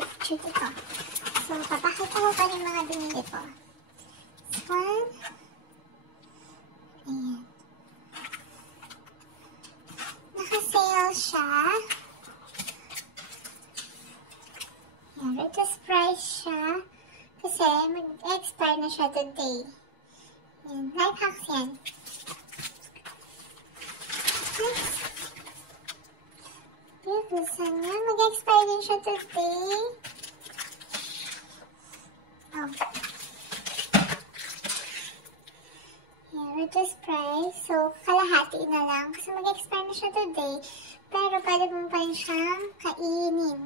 cheat ito. So, papakita ko pa yung mga binili ko. This one. Ayan. Naka-sale siya. Ayan, reduced price siya. Kasi mag-expire na siya today. Ayan, life hacks yan. Next. Buksan niya. Mag-expire din siya today. Oh. Yeah, reduced price. So, kalahati na lang. Kasi mag-expire na siya today. Pero pwede mo pa rin siyang kainin.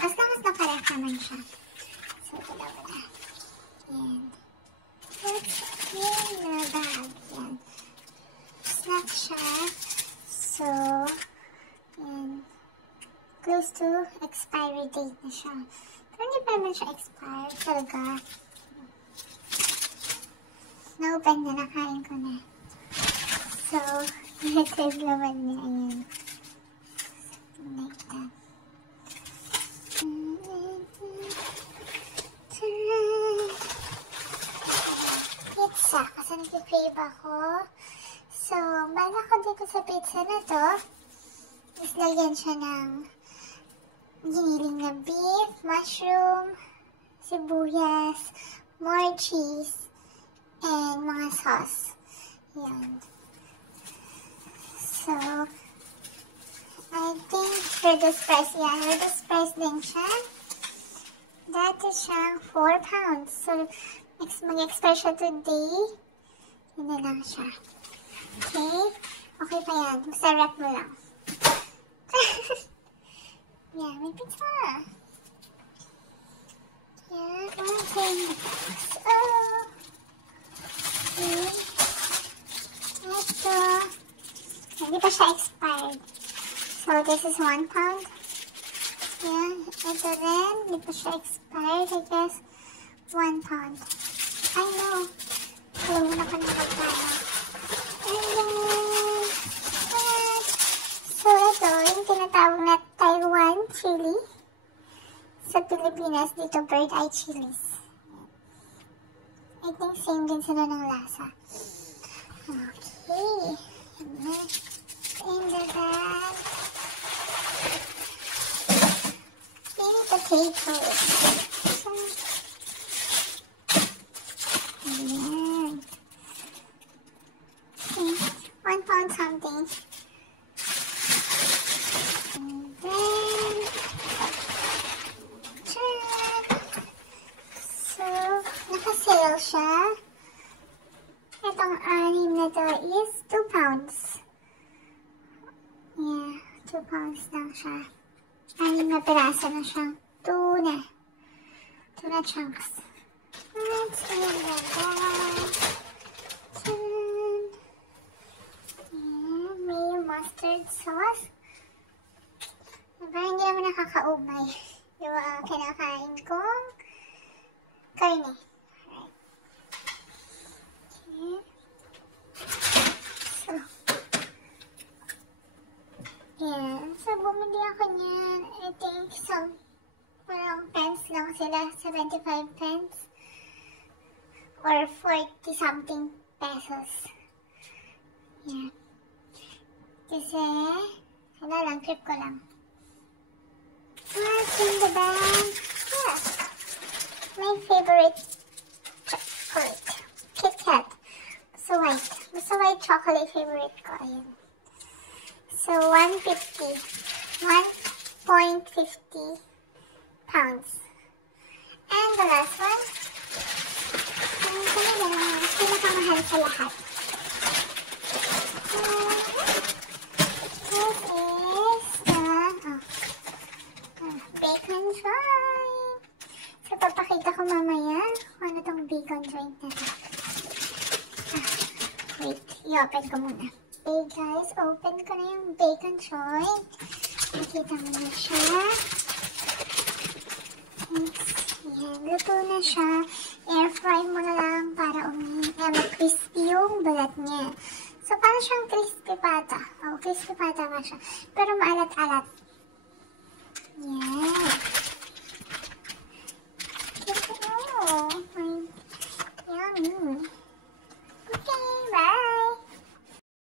As long as nakarek naman siya. So, dalawa na. And, what's in the bag? Yan. Snack siya. So, and close to expiry date na siya. Pero hindi pa naman siya expired talaga. Na-open na, nakain ko na. So, ito yung laman niya. Ayan. Something like that. Pizza. Kasi nag-crave ako. So, bala ko dito sa pizza na to. Tapos lagyan siya ng giniling na beef, mushroom, sibuyas, more cheese, and mga sauce. Yan. So, I think reduced price. Yan, reduced price din siya. Dati siyang 4 pounds. So, mag-expire siya today. Yun na lang siya. Okay? Okay pa yan. Masarap mo lang. Yeah, may pizza. Yeah, one thing. Oh. Okay. Ito. Hindi pa siya expired. So, this is 1 pound. Yeah, ito rin. Hindi pa siya expired. I guess 1 pound. I know. Alam mo na pa nakagano. And then, so, ito, yung tinatawag na Taiwan chili. Sa Pilipinas, dito bird eye chilies. I think same din sila ng lasa. Okay. In the bag. Mini potatoes. Ayan. Okay. 1 pound something. And then, so, naka-sale siya. Itong anim na to is 2 pounds. Yeah, 2 pounds lang siya. Anim na piraso na siyang tuna. Tuna chunks. Let's see the bag. And may mustard sauce. Diba, hindi naman nakakaumay. Yung kinakain kong karne. Alright. Okay. So, yeah. So, bumili ako niyan. I think some parang pence lang sila. 75 pence. Or 40 something pesos. Yeah. Kasi, ano lang, trip ko lang. What's in the bag? Yeah. My favorite chocolate. Kit Kat. So white. Basta white chocolate favorite ko. Ayan. So, 1.50 pounds. And the last one. Pinakamahal sa lahat. This is the bacon joint. So, papakita ko mamaya kung ano tong bacon joint na to. Wait, i-open ko muna. Okay guys, open ko na yung bacon joint. Nakita mo na siya. Yan, luto na siya. Air fry mo na lang para mag-crispy yung balat niya. So, parang siyang crispy pata. Oh, crispy pata nga siya. Pero maalat-alat.